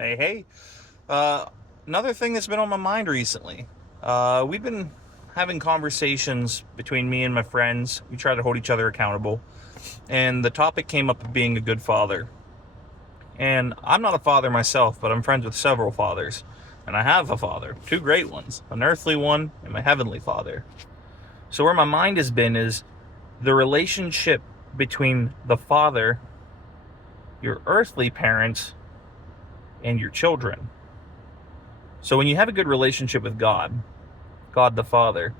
Hey, hey. Another thing that's been on my mind recently. We've been having conversations between me and my friends. We try to hold each other accountable. And the topic came up of being a good father. And I'm not a father myself, but I'm friends with several fathers. And I have a father, two great ones, an earthly one and my heavenly father. So where my mind has been is the relationship between the father, your earthly parents, and your children. So when you have a good relationship with God the Father,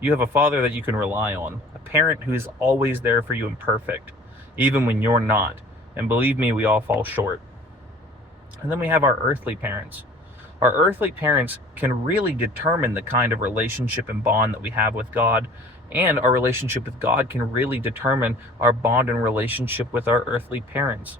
you have a father that you can rely on, a parent who is always there for you and perfect, even when you're not. And believe me, we all fall short. And then we have our earthly parents. Our earthly parents can really determine the kind of relationship and bond that we have with God, and our relationship with God can really determine our bond and relationship with our earthly parents.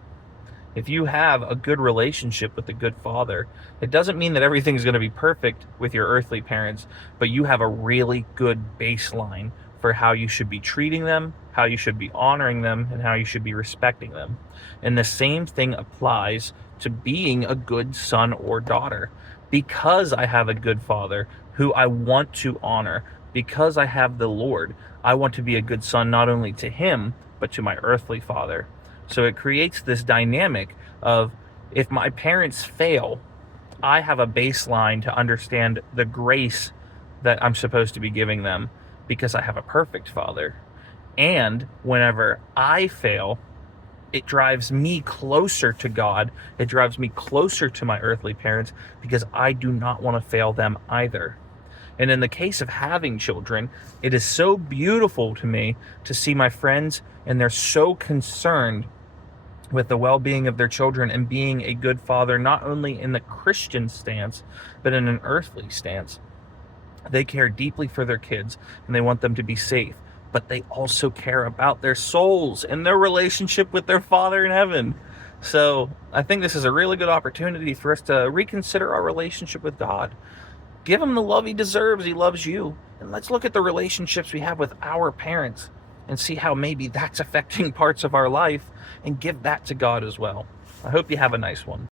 If you have a good relationship with a good father, it doesn't mean that everything's going to be perfect with your earthly parents, but you have a really good baseline for how you should be treating them, how you should be honoring them, and how you should be respecting them. And the same thing applies to being a good son or daughter. Because I have a good father who I want to honor, because I have the Lord, I want to be a good son not only to him, but to my earthly father. So it creates this dynamic of, if my parents fail, I have a baseline to understand the grace that I'm supposed to be giving them because I have a perfect father. And whenever I fail, it drives me closer to God. It drives me closer to my earthly parents because I do not want to fail them either. And in the case of having children, it is so beautiful to me to see my friends, and they're so concerned with the well-being of their children and being a good father, not only in the Christian stance, but in an earthly stance. They care deeply for their kids and they want them to be safe, but they also care about their souls and their relationship with their Father in heaven. So I think this is a really good opportunity for us to reconsider our relationship with God. Give him the love he deserves. He loves you. And let's look at the relationships we have with our parents and see how maybe that's affecting parts of our life, and give that to God as well. I hope you have a nice one.